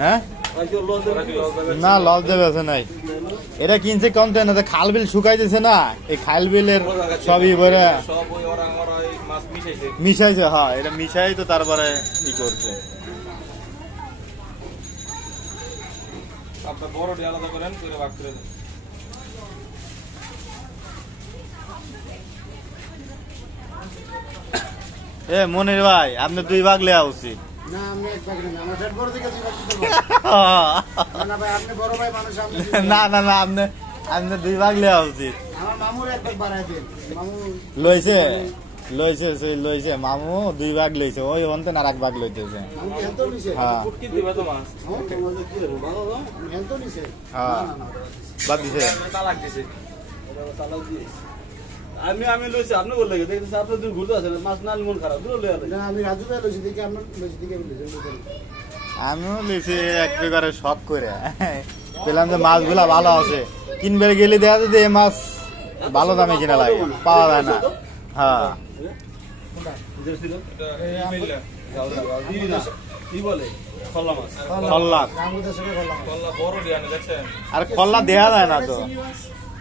হ্যাঁ না লস দেবে আছে নাই এটা কিনছে কন্টেনারে খাল বিল শুকাই দিছে না এই খাল বিলের সবই বলে মিশাইছে হ্যাঁ এটা মিশাই তো তারপরে কি করছে আপনার বড়টি আলাদা করেন করে ভাগ করে দেন এ মনির ভাই আপনি 2 ভাগ লেয়া উচিত না আমি এক ভাগ না আমার ফ্যাট বড় দিকে 2 ভাগ দিতে না ভাই আপনি বড় ভাই মানুষ আমি না না না আপনি 2 ভাগ লেয়া উচিত আমার মামুর এক ভাগ বাড়ায় দেন মামু লইছে মামু 2 ভাগ লইছে ওই হন্তে আর 1 ভাগ লইতেছে মামু কি হেলতো নিছে হ্যাঁ ফুটকি দিবা তো মাছ তোমাদের কি ভালো না হেলতো নিছে হ্যাঁ বাদ দিছে তালাক দিছে তালাক দিয়েছে আমি লইছি আপনি বললে দেখতেছি আপনি দূর ঘুরতে আছেন মাছ না মন খারাপ দূর লইয়া না আমি রাজু ভাই লইছি দেখি আপনার লইছি দেখি আমিও লইছি এক প্রকারের শখ করে পেলাম যে মাছগুলা ভালো আছে কিনবে গেলে দেখা যায় যে এই মাছ ভালো দামে কিনা লাগে পাওয়া যায় না হ্যাঁ কি বলে খল্লা মাছ খল্লা কল্লা বড় ডিয়ানে দেখছেন আর খল্লা দেয়া যায় না তো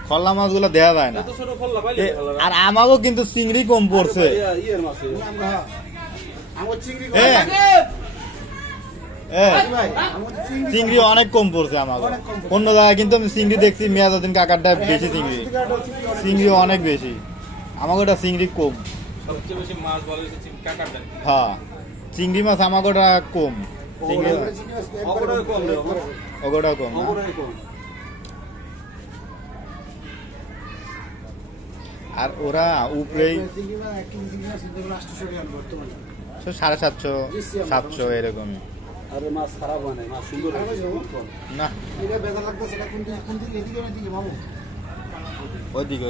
খল্লা মাছগুলো দেয়া যায় না এত ছোট কল্লা পাইলে আর আমাকেও কিন্তু চিংড়ি কম পড়ছে ইয়ের মাছ আমার চিংড়ি চিংড়ি অনেক কম পড়ছে আমাকে অন্য জায়গায় কিন্তু আমি চিংড়ি দেখছি মেয়াজুদ্দিন কাকারটা বেশি চিংড়ি অনেক বেশি আমাকে ওটা চিংড়ি কম সবচেয়ে বেশি মাছ ভালো হচ্ছে কাকারটা হ্যাঁ চিংড়ি মাছ আমাকে ওটা কম চিংড়ি ওটা কম আর ওরা উপরেই 750-700 এরকমই আরে মাছ খারাপ হয় না মাছ সুন্দর না এটা বেজার লাগতেছে এটা কোন দিকে এদিকে মামু ওইদিকে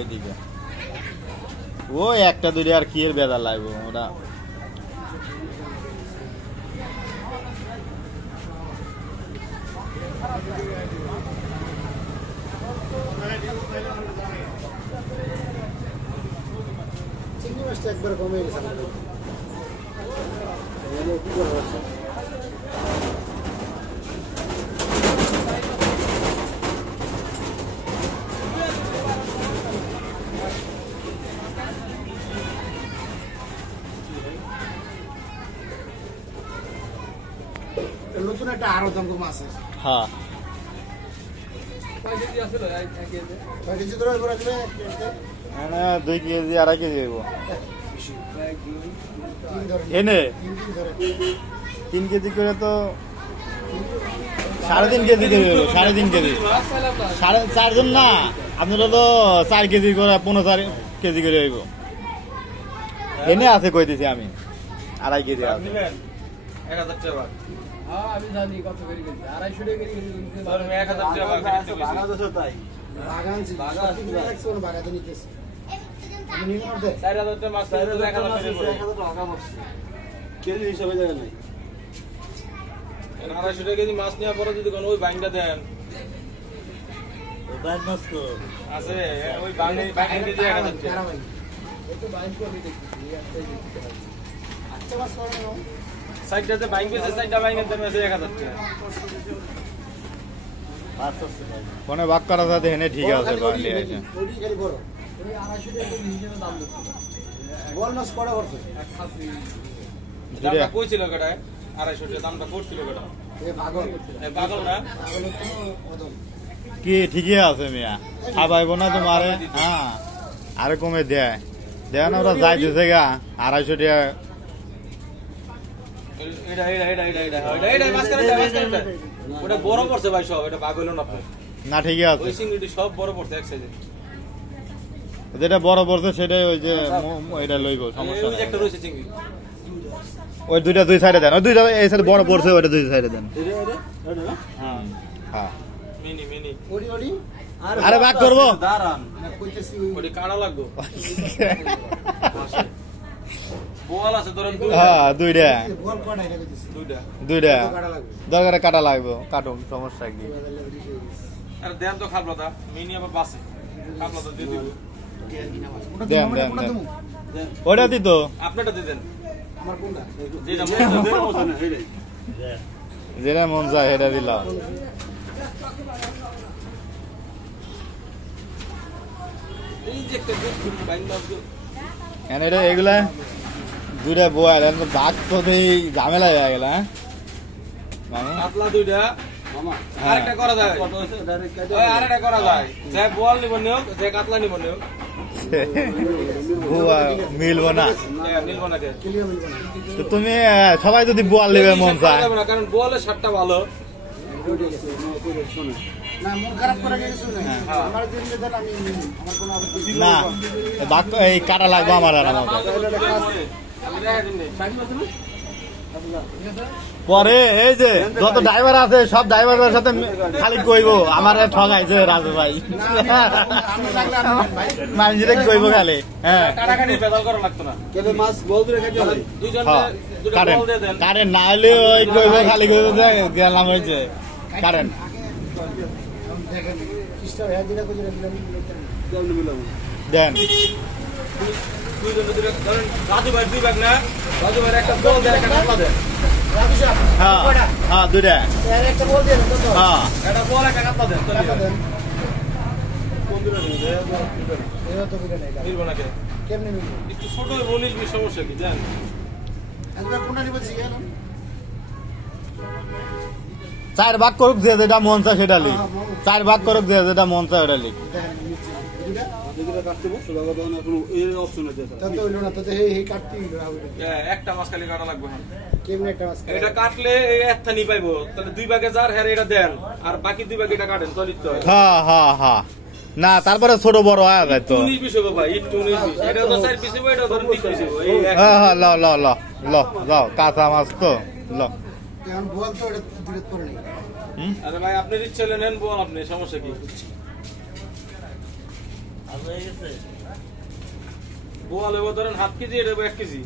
ও একটা দুটো আর কি এর বেজার লাগবে ওরা চিংড়ি মাছটা একবার কমে গেছে আমাদের কি করা হচ্ছে নতুন একটা আরো দাম কম আছে হ্যাঁ কেজি আছে না 1 কেজি কেজি ধরে এবার আসবে 2 কেজি 2.5 কেজি হইব এনে 3 কেজি করে তো 3.5 কেজি করে হইব 3.5 কেজি 4.5 জন না আপনারা তো 4 কেজি করে 15 কেজি করে হইব এনে আছে কই দিছি আমি 2.5 কেজি আছে 1000 টাকা হ্যাঁ আমি জানি কত করে গেছে 250 টাকা করে গেছে ধরুন 1000 টাকা বাগান দিতে তাই বাগাতে নিতেছে আমি নিয়ে মরতে 4000 টাকা মাছ 1000 টাকা কেজি হিসাবে জায়গা নাই 250 টাকা কেজি মাছ নেওয়ার পরে যদি কোন ওই বাইংটা দেন বাইক মাছ তো আছে ওই বাইং কেজি 1000 টাকা এই তো বাইক করে দেখতেছি একটাই দেখতে পাচ্ছি আচ্ছা বাস করো সাইডটাতে বাইং পেছে সাইডটা বাইংয়ের দাম আছে 1000 টাকা কোনে ভাগ করা যাতে হেনে ঠিক আছে বাড়লি আছে ওই খালি বড় ওই 250 টাকা হিসেবে দাম দিচ্ছে বল মাছ পড়ে করছে এক খাসি দামটা কই ছিল কেডা 250 টাকা দামটা করছিল কেডা এ পাগল এই পাগল না পাগল তো ওদম কি ঠিকই আছে মিয়া খাবাইব না তোমারে হ্যাঁ আরে কমে দেয় দেয় না ওরা যাইতেছে গা 250 টাকা এটা মাছ কাটা ওটা বড় পড়ছে ভাই সব এটা পাগল না আপনি না ঠিকই আছে ওই চিংড়িটি সব বড় পড়ছে এক সাইজে যেটা বড় পড়ছে সেটাই ওই যে এটা লইব সমস্যা ওই নাই একটা রয়েছে চিংড়ি ওই দুইটা দুই সাইডে দেন ওই দুইটা এই সাইডে বড় পড়ছে ওইটা দুই সাইডে দেন হ্যাঁ হ্যাঁ মিনি ওডি ওডি আরে ভাগ করবো দাঁড়ান না কইতেছি ওটি কাটা লাগবে বোয়াল আছে ধরেন হ্যাঁ দুইটা বল পড়া এটা কইতেছি দুইটা কাটা লাগবে দরকারে কাটা লাগবে কাটুন সমস্যা কি আর দেন তো খাবলাটা মিনি আবার বাসে খাবলাটা দিয়ে দিব দেন দেন ওটা দিত আপনারটা দিয়ে দেন আমার কোনটা যেটা মনে যেটা মন চায় সেটা দিলাম। এই যে একটা দুধ বাইন মারছো এটা এগুলা দুইটা বয়াল ভাগ তো ঝামেলা হয়ে গেল। হ্যাঁ মামু? পাতলা দুইটা মামা আরেকটা করা যায় কত হয়েছে ডাইরেক্ট কাটে ওই আরেকটা করা যায় যে বল নিব নিও যে কাতলা নিব নিও বুয়া মিলবো না। নিব না কে ক্লিয়ার মিলবে না। তো তুমি সবাই যদি বোয়াল নেবে মন চায়। যাবে না, কারণ বলের শার্টটা ভালো শোনে না মন খারাপ করে কিছু নাই। হ্যাঁ। আমার দিন দেন আমি আমার কোনো আপত্তি নেই। না বাক এই কাটা লাগবে আমার আর আমাকে। আমি দেখা দিন নেই পরে এই যে যত ড্রাইভার আছে সব ড্রাইভারের সাথে খালি কইবো আমার ঠগাইছে রাজু ভাই। আমি লাগলে আমি নেন ভাই। মানুষের কইব খালি। হ্যাঁ কাটাকাটি বেদাল করা লাগতো না কেলে মাছ বল ধরে কাটে হয় দুইজন দুটো কারেন্ট বল দিয়ে দেন কারেন্ট না হলে ওই কইব খালি কইব যে গেলাম হয়েছে কারেন্ট। দেখেন কিস্টা হয়ে দিলে কই দিলে কেমন মিলাম দেন দুইজন দুটো ধরেন রাজু ভাই দুই ভাগ না রাজু ভাই একটা বল দেন একটা কাতলা দেন রাজু সাহেব হ্যাঁ কয়টা হ্যাঁ দুইটা এর একটা বল দেন কত হ্যাঁ একটা বল একটা কাতলা দেন তো টাকা দেন কোন দিলে নিবে এর তো বিলে নাই নিব না কে কেমনে মিলবে একটু ছোট 19 সমস্যা কি জান একবার কোনটা নিব জিজ্ঞেস করুন 4 ভাগ করুক যে যেটা মন চায় সেটা লিখ। 4 ভাগ করুক যে যেটা মন চায় ওটা লিখ। দেখেন নিচে এটা এগুলো কাটতে বসে দাদা দাদা এখন এই অপশন আছে তত হইলো না তত এই কাটতে হইলো আগুন একটা মাছ খালি কাটা লাগবে হ্যাঁ কেমনে একটা মাছ এটা কাটলে এই একটা নি পাইবো তাহলে দুই ভাগে যার হ্যাঁ এটা দেন আর বাকি দুই ভাগে এটা কাটেন তলিত হয় হ্যাঁ হ্যাঁ হ্যাঁ না তারপরে ছোট বড় হয়ে যায় তো। 19 পিস হবে ভাই 19 পিস এটা তো 4 পিস হবে এটা ধরেন 20 পিস হবে এই এক হ্যাঁ হ্যাঁ ল ল ল ল যাও কাঁচা মাছ তো ল। এখন বল তো এটা দূরে পড়ে নেই হুম? আরে ভাই আপনি ইচ্ছে হলে নেন বল আপনি সমস্যা কি বোয়াল হইব ধরেন 7 কেজি এটা 1 কেজি